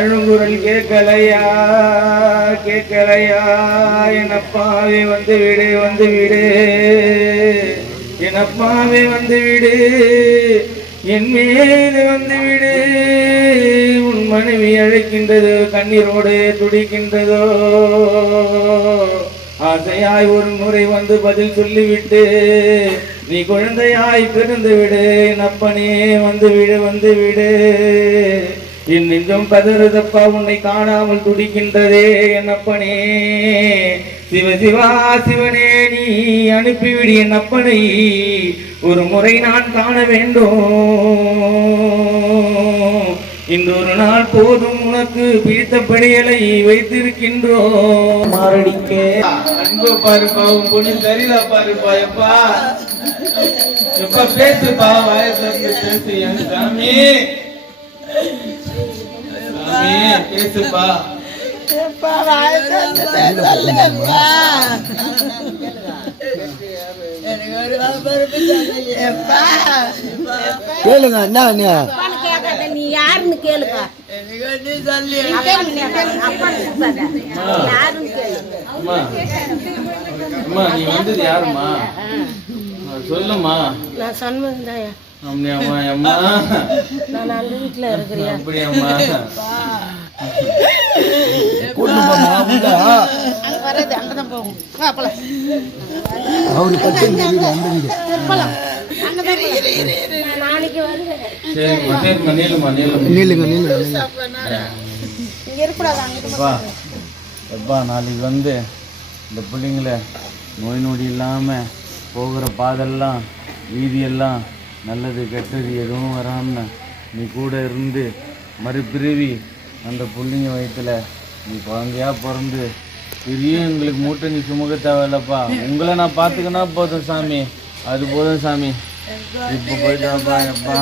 அழுங்குரல் கேட்கலையா கேட்கலையா? என்னப்பாவே வந்து விடு வந்து விடு, என்னப்பாவே வந்து விடு, என் மீது வந்து விடு. உன் மனைவி அழைக்கின்றது, கண்ணீரோடு துடிக்கின்றதோ. ஆசையாய் ஒரு முறை வந்து பதில் சொல்லிவிட்டு நீ குழந்தையாய் பிறந்து விடு. என் அப்பனே வந்து விடு வந்து விடு. என் நெஞ்சம் பதறுதப்பா, உன்னை காணாமல் துடிக்கின்றதே என் அப்பனே. சிவ சிவா சிவனே, நீ அனுப்பிவிடு என் அப்பனை, ஒரு முறை நான் காண வேண்டும். இன்றொரு நாள் போதும், உனக்கு பிடித்தபடிகளை வைத்திருக்கின்றோம். மாரடிக்க அன்பு பாருப்பா, உன் பொண்ணு சரிதா பாருப்பா. எப்பா எப்ப பேசுப்பா, வாயத்திலிருந்து பேசு என் சாமி. சாமி பேசுப்பா. கேளுங்க என்ன நீ யாருன்னு கேளுப்பா. நீ வந்தது யாருமா சொல்லுமா? நான் சண்முகந்தாயா. அம்மா அம்மா நான் அந்த வீட்டுல இருக்கிறேன். அப்படியாம்மா? வர்றது அங்கதான் போகும். அவரு பத்து நாளைக்கு வருவேன். எப்பா நாளைக்கு வந்து இந்த பிள்ளைங்கள நோய் நொடி இல்லாமல் போகிற பாதெல்லாம் வீதியெல்லாம் நல்லது கெட்டது எதுவும் வராமல் நீ கூட இருந்து மறுபிரிவி அந்த பிள்ளைங்க வயிற்றுல நீ குழந்தையாக பிறந்து பெரிய எங்களுக்கு மூட்டை நீ சுமக்க தேவையில்லப்பா. உங்களை நான் பார்த்துக்கினா போதும் சாமி, அது போதும் சாமி. இப்போ போயிட்டாப்பா எப்பா.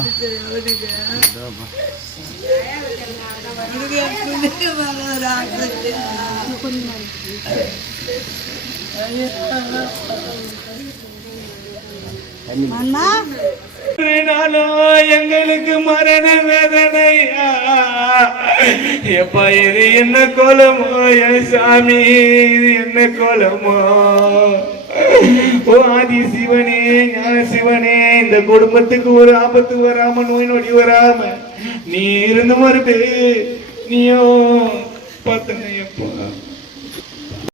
எங்களுக்கு மரண வேதனையா எப்பா, இது என்ன கோலமோ என் சாமி, இது என்ன கோலமோ? ஓ ஆதி சிவனே, ஞான சிவனே, இந்த குடும்பத்துக்கு ஒரு ஆபத்து வராம, நோய் நொடி வராம நீ இருந்து மறுபே நீயோ பார்த்தங்க எப்பா.